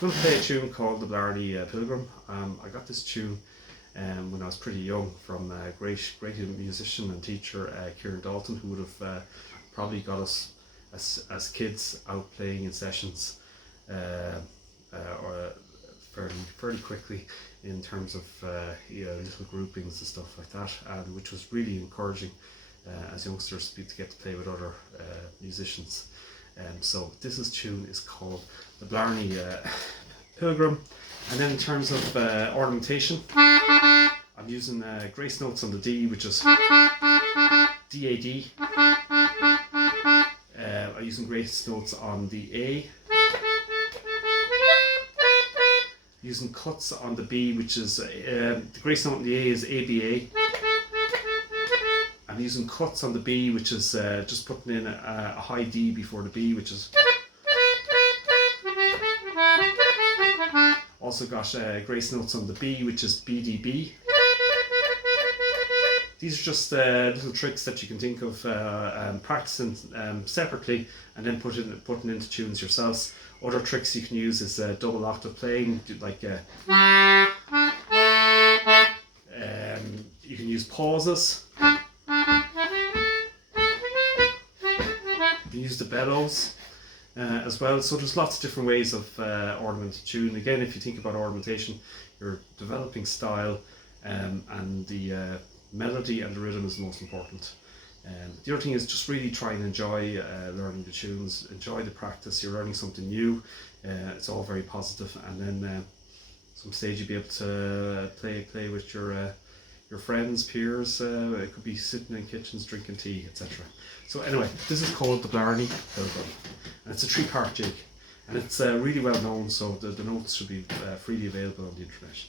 going to play a tune called the Blarney Pilgrim. I got this tune when I was pretty young from a great musician and teacher, Kieran Dalton, who would have probably got us as kids out playing in sessions or fairly quickly in terms of little groupings and stuff like that, and which was really encouraging as youngsters to get to play with other musicians. So this tune is called the Blarney Pilgrim. And then in terms of ornamentation, I'm using grace notes on the D, which is D-A-D. I'm using grace notes on the A. Using cuts on the B, which is the grace note on the A is A-B-A. I'm using cuts on the B, which is just putting in a high D before the B, which is. Also got grace notes on the B, which is B-D-B. These are just little tricks that you can think of practicing separately and then putting into tunes yourselves. Other tricks you can use is double octave playing, like you can use pauses. You can use the bellows as well. So there's lots of different ways of ornamenting tune. Again, if you think about ornamentation, you're developing style, and the melody and the rhythm is most important. The other thing is just really try and enjoy learning the tunes, enjoy the practice. You're learning something new. It's all very positive, and then some stage you'll be able to play with your friends, peers. It could be sitting in kitchens drinking tea, etc. So anyway, this is called the Blarney Pilgrim, and it's a 3-part jig, and it's really well known, so the notes should be freely available on the internet.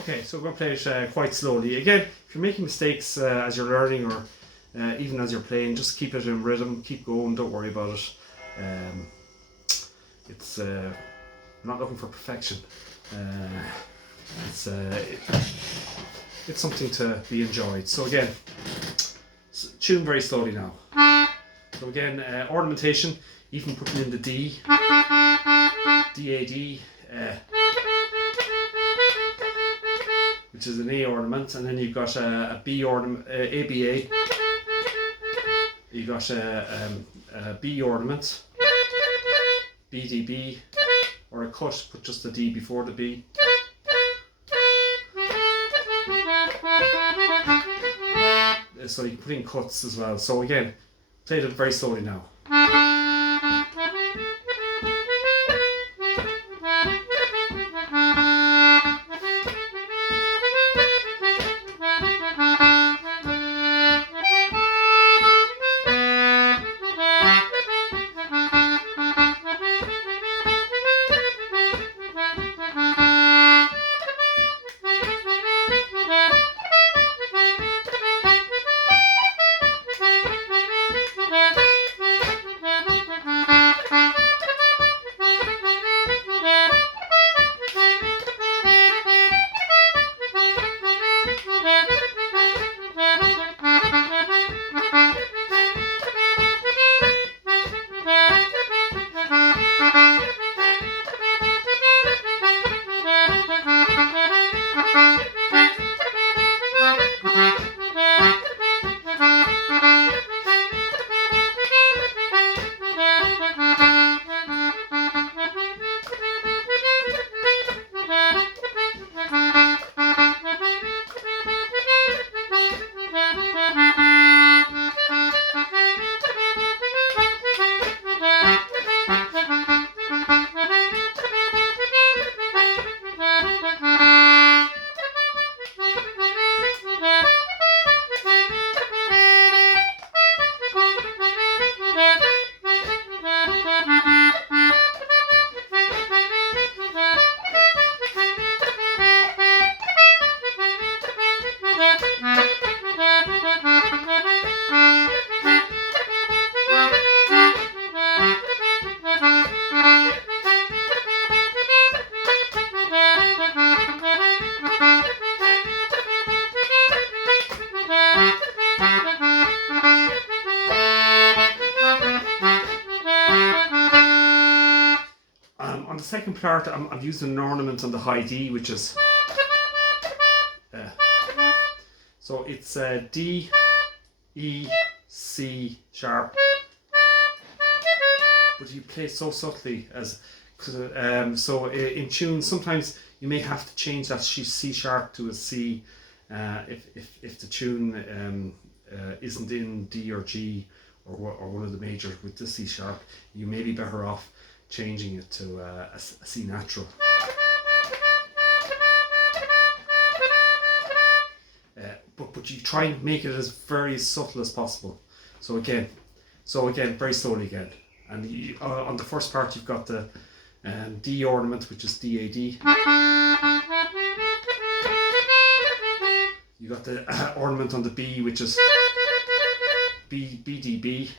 Okay, so we're going to play it quite slowly. Again, if you're making mistakes as you're learning or even as you're playing, just keep it in rhythm, keep going, don't worry about it. It's not looking for perfection. It's something to be enjoyed. So again, tune very slowly now. So again, ornamentation, even putting in the D, D-A-D, which is an A ornament, and then you've got a B ornament, A-B-A, you've got a B ornament, B-D-B, or a cut, put just the D before the B. So you can put in cuts as well. So again, play it very slowly now. On the second part, I'm using an ornament on the high D, which is so it's D, E, C sharp, but you play so subtly as so in tune. Sometimes you may have to change that C sharp to a C if the tune isn't in D or G or one of the majors with the C sharp. You may be better off changing it to a C natural. But you try and make it as very subtle as possible. So again, very slowly again. And on the first part, you've got the D ornament, which is D-A-D. You got the ornament on the B, which is B-D-B.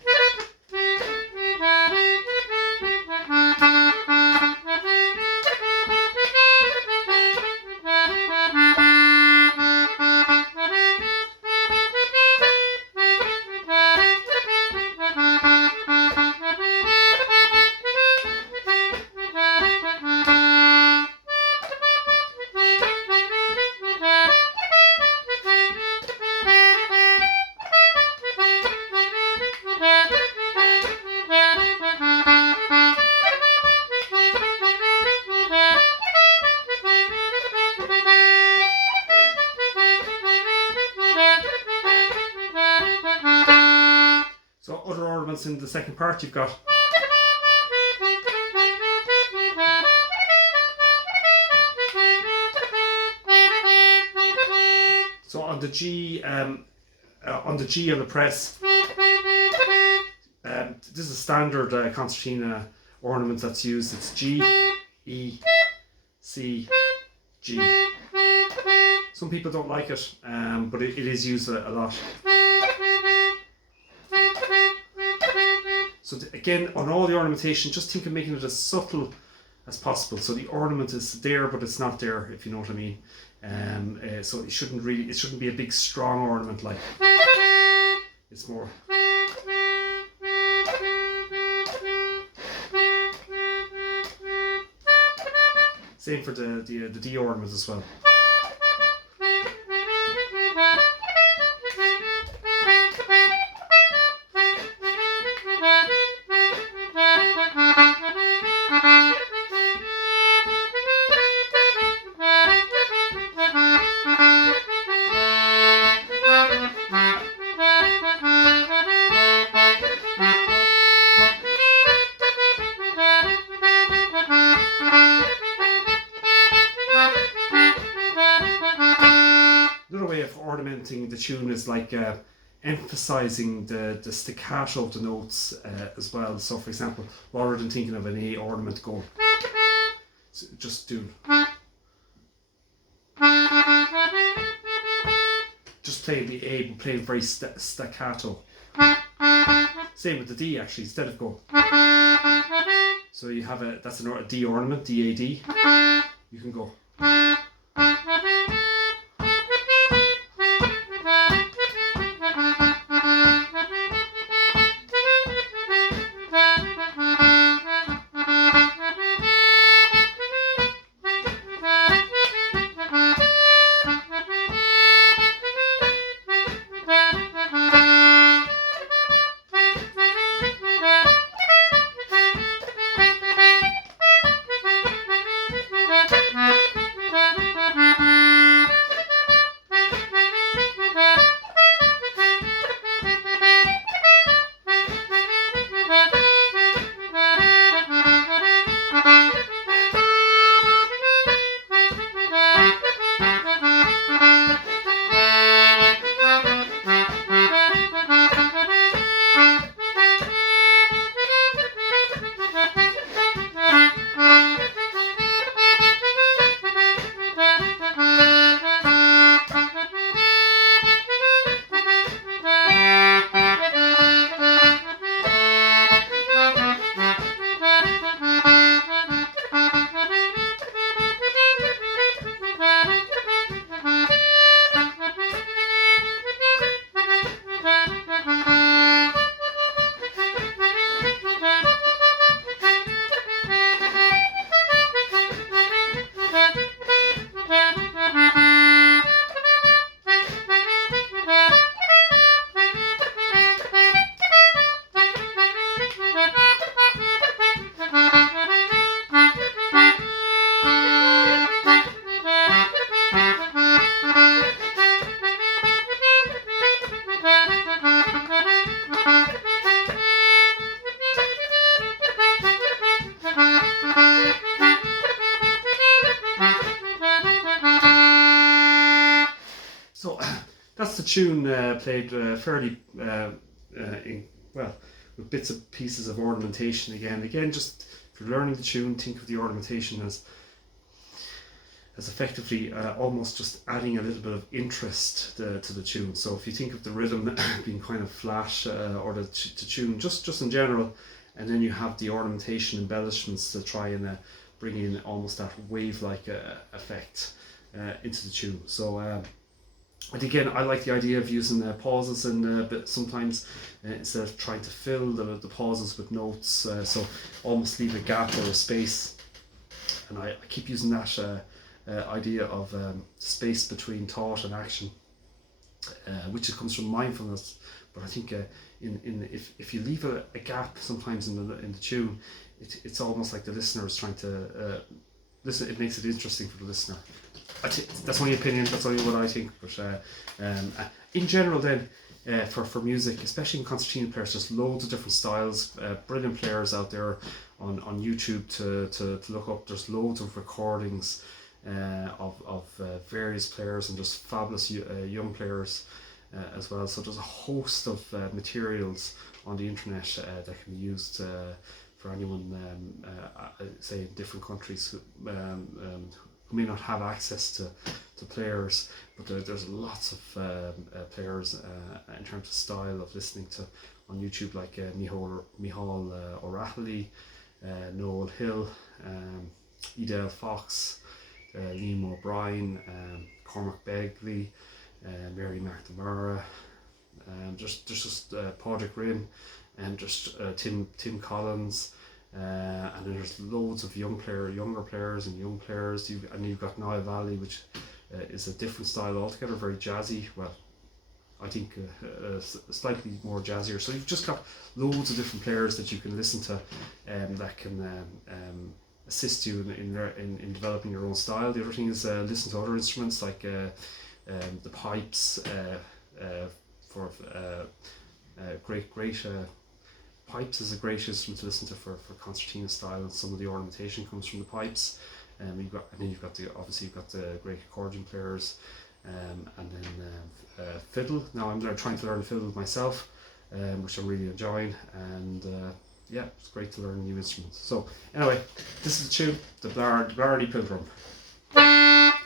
So other ornaments in the second part, you've got so on the G on the press. This is a standard concertina ornament that's used. It's G, E, C, G. Some people don't like it, but it is used a lot. So again, on all the ornamentation, just think of making it as subtle as possible. So the ornament is there, but it's not there, if you know what I mean. So it shouldn't be a big strong ornament like. It's more. Same for the D ornament as well. Another way of ornamenting the tune is like emphasizing the staccato of the notes as well. So, for example, rather than thinking of an A ornament, go just do. Just playing the A, but playing very staccato. Same with the D actually, instead of go. So you have that's a D ornament, D-A-D. You can go. So that's the tune played fairly with bits and pieces of ornamentation again. Again, just if you're learning the tune, think of the ornamentation as effectively almost just adding a little bit of interest to the tune. So if you think of the rhythm being kind of flat or the tune just in general, and then you have the ornamentation embellishments to try and bring in almost that wave-like effect into the tune. So and again, I like the idea of using pauses but sometimes instead of trying to fill the pauses with notes, so almost leave a gap or a space. And I keep using that idea of space between thought and action, which comes from mindfulness. But I think if you leave a gap sometimes in the tune, it's almost like the listener is trying to listen. It makes it interesting for the listener. That's my opinion. That's only what I think. But in general, then for music, especially in concertina players, there's loads of different styles. Brilliant players out there on YouTube to look up. There's loads of recordings of various players and just fabulous young players as well. So there's a host of materials on the internet that can be used for anyone, say in different countries who may not have access to players, but there's lots of players in terms of style of listening to on YouTube, like Micheál O'Reilly, Noel Hill, Edel Fox, Liam O'Brien, Cormac Begley, Mary McNamara, there's just Padraig Rinn, and just Tim Collins, And then there's loads of younger players and young players. You've got Nile Valley, which is a different style altogether, very jazzy. Well, I think slightly more jazzier. So you've just got loads of different players that you can listen to, that can assist you in developing your own style. The other thing is listen to other instruments like the pipes. For great pipes is a great instrument to listen to for concertina style, and some of the ornamentation comes from the pipes. You've got the great accordion players, and then fiddle. Now I'm trying to learn fiddle myself, which I'm really enjoying, and yeah, it's great to learn new instruments. So anyway, this is the tune, the Blarney Pilgrim.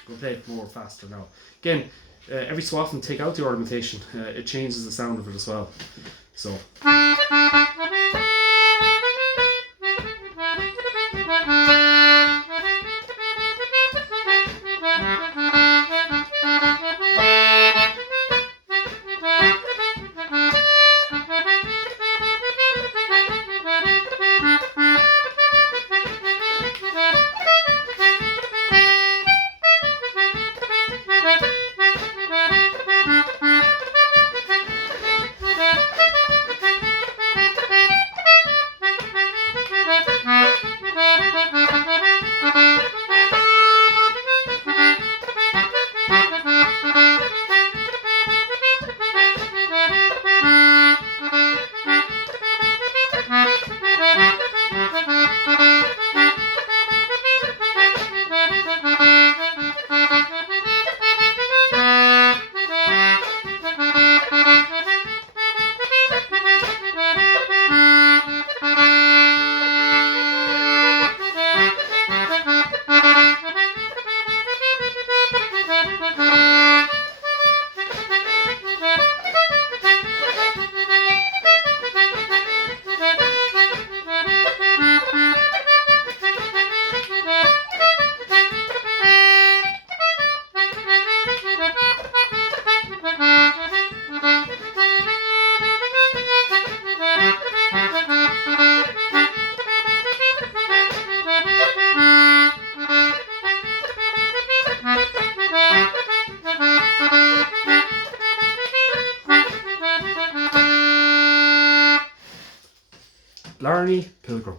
We'll play it more faster now. Again, every so often take out the ornamentation. It changes the sound of it as well. So. Blarney Pilgrim.